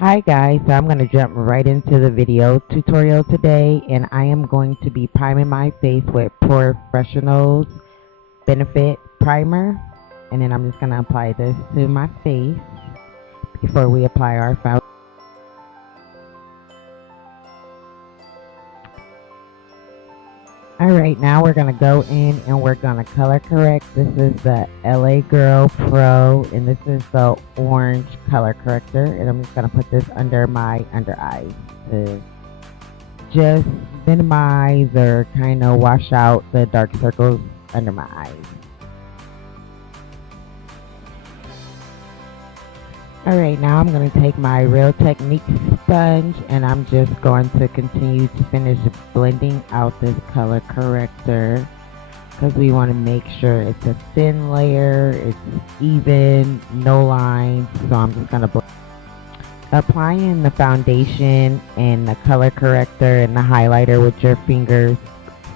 Hi guys, so I'm going to jump right into the video tutorial today, and I am going to be priming my face with Professional's Benefit Primer, and then I'm just going to apply this to my face before we apply our foundation. Alright, now we're going to go in and we're going to color correct. This is the LA Girl Pro, and this is the orange color corrector, and I'm just going to put this under my under eyes to just minimize or kind of wash out the dark circles under my eyes. Alright, now I'm going to take my Real Technique sponge and I'm just going to continue to finish blending out this color corrector because we want to make sure it's a thin layer, it's even, no lines. So I'm just going to applying the foundation and the color corrector and the highlighter with your fingers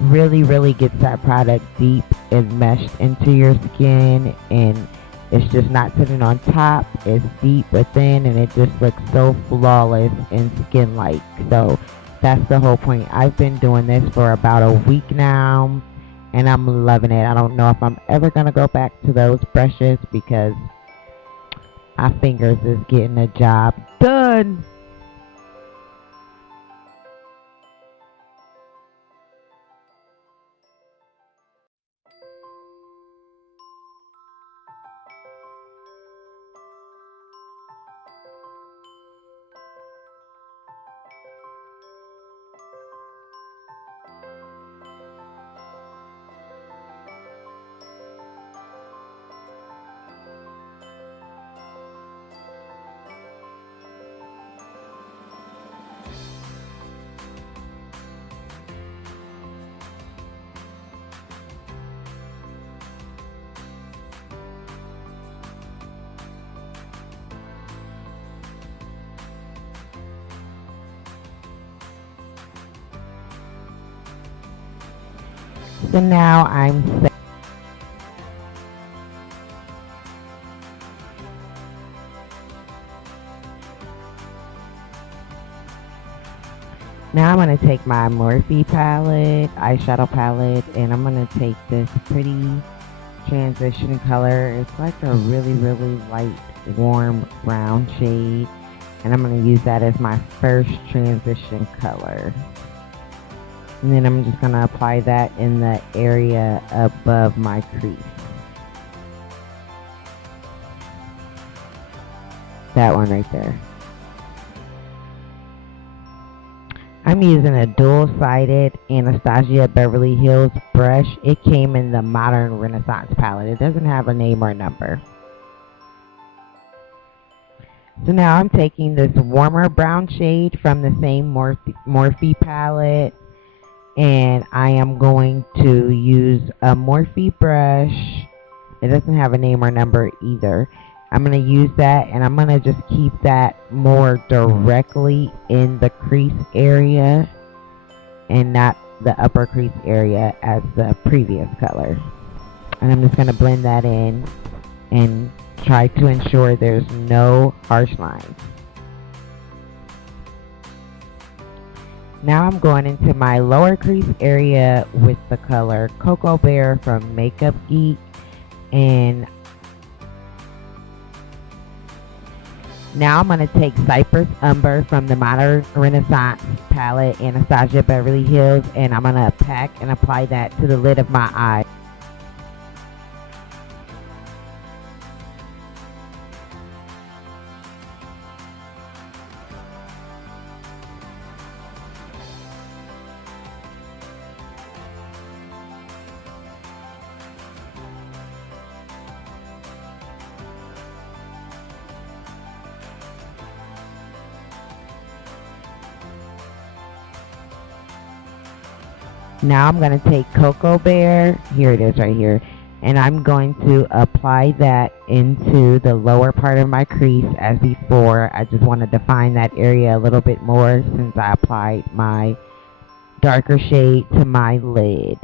really gets that product deep and meshed into your skin, and it's just not sitting on top, it's deep within, and it just looks so flawless and skin-like. So that's the whole point. I've been doing this for about a week now, and I'm loving it. I don't know if I'm ever going to go back to those brushes because my fingers is getting the job done. So now I'm set. Now I'm going to take my Morphe palette, eyeshadow palette, and I'm going to take this pretty transition color. It's like a really light, warm brown shade, and I'm going to use that as my first transition color. And then I'm just going to apply that in the area above my crease. That one right there. I'm using a dual-sided Anastasia Beverly Hills brush. It came in the Modern Renaissance palette. It doesn't have a name or number. So now I'm taking this warmer brown shade from the same Morphe palette, and I am going to use a Morphe brush. It doesn't have a name or number either. I'm going to use that, and I'm going to just keep that more directly in the crease area and not the upper crease area as the previous color. And I'm just going to blend that in and try to ensure there's no harsh lines. Now I'm going into my lower crease area with the color Cocoa Bear from Makeup Geek, and now I'm going to take Cypress Umber from the Modern Renaissance palette, Anastasia Beverly Hills, and I'm going to pack and apply that to the lid of my eye. Now I'm going to take Cocoa Bear, here it is right here, and I'm going to apply that into the lower part of my crease as before. I just want to define that area a little bit more since I applied my darker shade to my lid.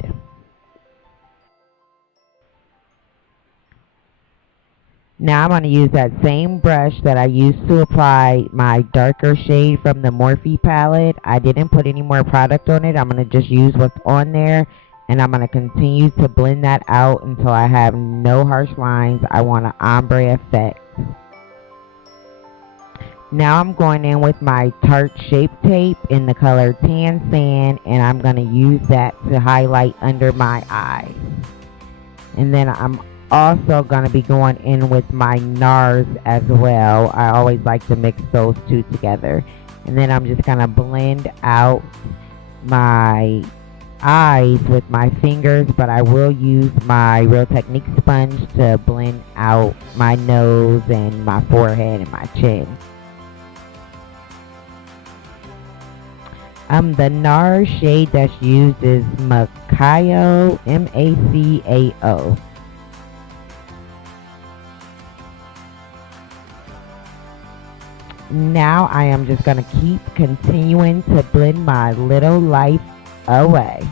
Now I'm going to use that same brush that I used to apply my darker shade from the Morphe palette. I didn't put any more product on it. I'm going to just use what's on there, and I'm going to continue to blend that out until I have no harsh lines. I want an ombre effect. Now I'm going in with my Tarte Shape Tape in the color Tan Sand, and I'm going to use that to highlight under my eyes. And then I'm also going to be going in with my NARS as well. I always like to mix those two together. And then I'm just going to blend out my eyes with my fingers, but I will use my Real Technique sponge to blend out my nose and my forehead and my chin. The NARS shade that's used is Macao, M-A-C-A-O. Now I am just going to keep continuing to blend my little life away.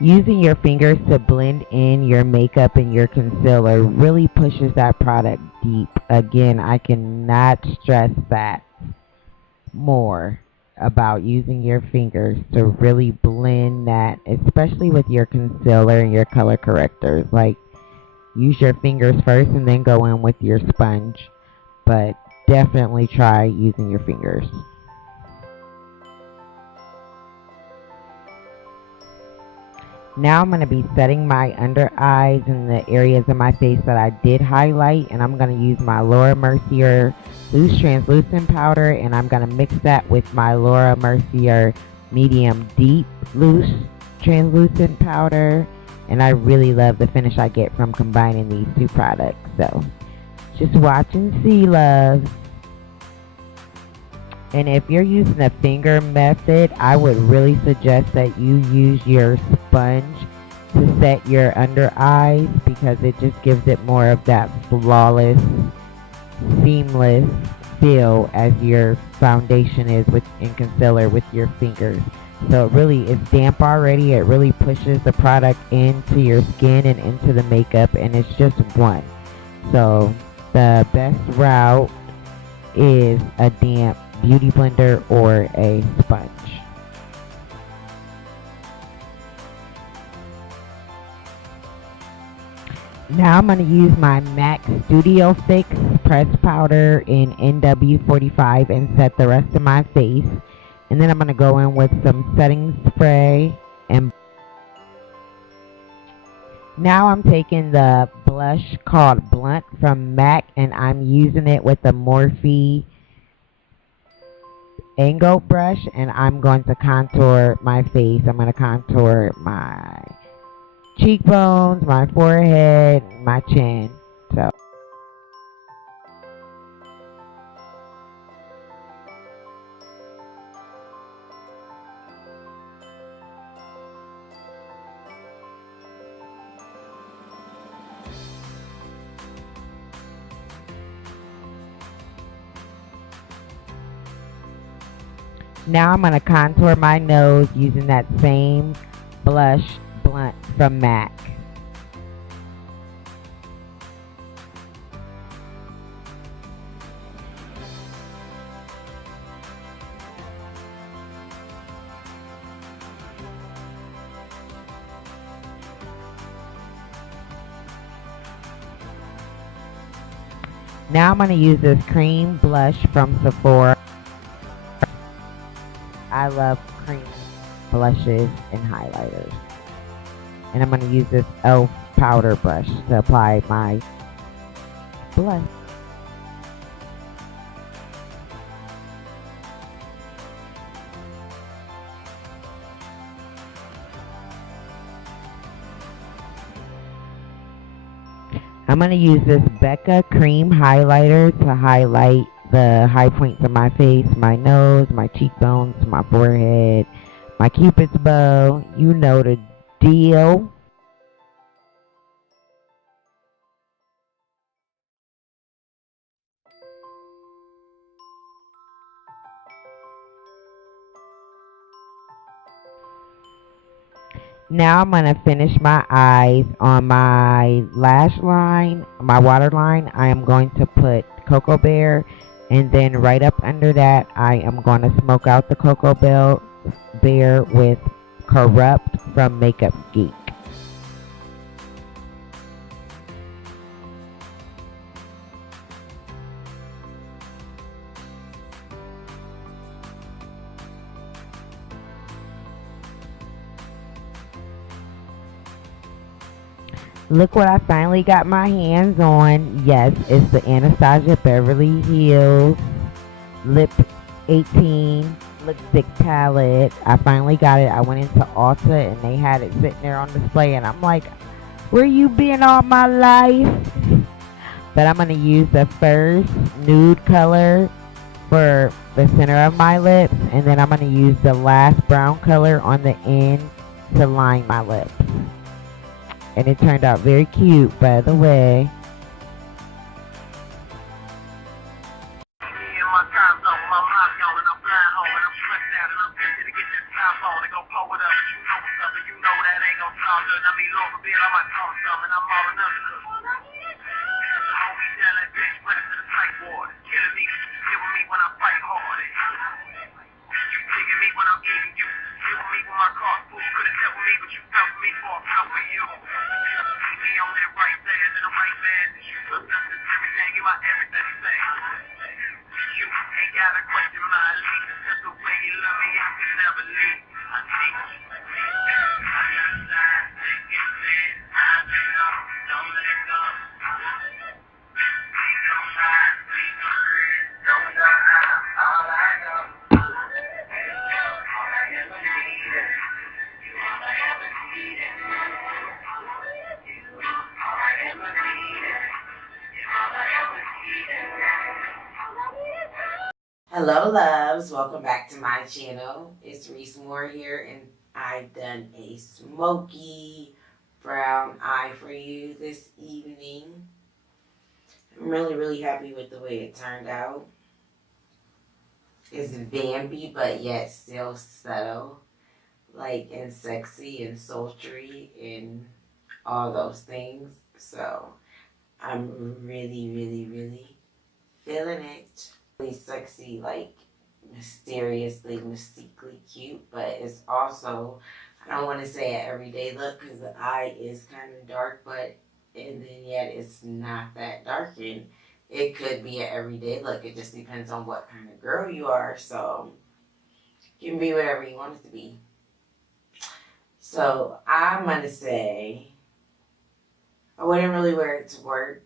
Using your fingers to blend in your makeup and your concealer really pushes that product deep. Again, I cannot stress that more about using your fingers to really blend that, especially with your concealer and your color correctors. Like, use your fingers first and then go in with your sponge, but definitely try using your fingers. Now I'm going to be setting my under eyes in the areas of my face that I did highlight, and I'm going to use my Laura Mercier Loose Translucent Powder, and I'm going to mix that with my Laura Mercier Medium Deep Loose Translucent Powder, and I really love the finish I get from combining these two products. So just watch and see, love. And if you're using the finger method, I would really suggest that you use your sponge to set your under eyes, because it just gives it more of that flawless, seamless feel as your foundation is in concealer with your fingers. So it really is damp already. It really pushes the product into your skin and into the makeup, and it's just one. So the best route is a damp beauty blender or a sponge. Now I'm going to use my MAC Studio Fix pressed powder in NW45 and set the rest of my face. And then I'm going to go in with some setting spray. And now I'm taking the blush called Blunt from MAC, and I'm using it with the Morphe angle brush, and I'm going to contour my face. I'm going to contour my cheekbones, my forehead, my chin. So now I'm going to contour my nose using that same blush Blunt from MAC. Now I'm going to use this cream blush from Sephora. I love cream blushes and highlighters. And I'm going to use this e.l.f. powder brush to apply my blush. I'm going to use this Becca cream highlighter to highlight the high points of my face, my nose, my cheekbones, my forehead, my cupid's bow. You know the deal. Now I'm going to finish my eyes on my lash line, my waterline. I am going to put Cocoa Bear, and then right up under that I am going to smoke out the Bear with Corrupt from Makeup Geek. Look what I finally got my hands on. Yes, it's the Anastasia Beverly Hills Lip 18 lipstick palette. I finally got it. I went into Ulta and they had it sitting there on display, and I'm like, where you been all my life? But I'm going to use the first nude color for the center of my lips, and then I'm going to use the last brown color on the end to line my lips. And it turned out very cute, by the way. Hello loves, welcome back to my channel. It's Reese Moore here, and I've done a smoky brown eye for you this evening. I'm really happy with the way it turned out. It's vampy but yet still subtle, and sexy and sultry and all those things. So I'm really feeling it. Really sexy, mysteriously, mystically cute, but it's also, I don't want to say an everyday look because the eye is kind of dark, and then yet it's not that dark, and it could be an everyday look. It just depends on what kind of girl you are, so it can be whatever you want it to be. So I'm going to say I wouldn't really wear it to work,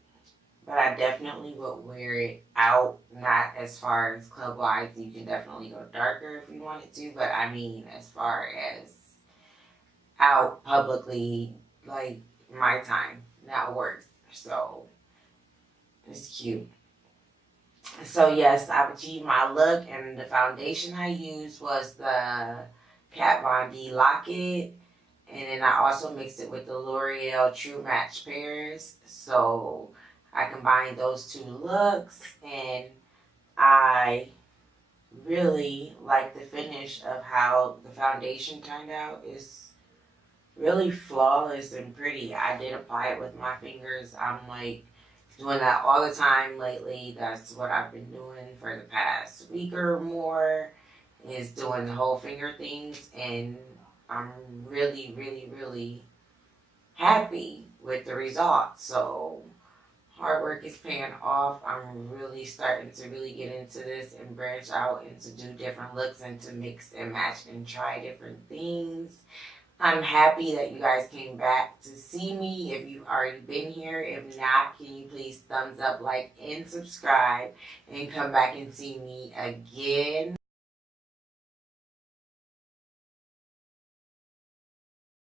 but I definitely would wear it out, not as far as club-wise. You can definitely go darker if you wanted to, but I mean as far as out publicly, like my time, not work. So it's cute. So yes, I've achieved my look, and the foundation I used was the Kat Von D Lock-It. And then I also mixed it with the L'Oreal True Match Pairs. So I combined those two looks, and I really like the finish of how the foundation turned out. It's really flawless and pretty. I did apply it with my fingers. I'm doing that all the time lately. That's what I've been doing for the past week or more, is doing the whole finger things, and I'm really happy with the results. So hard work is paying off. I'm really starting to really get into this and branch out and to do different looks and to mix and match and try different things. I'm happy that you guys came back to see me. If you've already been here, if not, can you please thumbs up, like, and subscribe, and come back and see me again.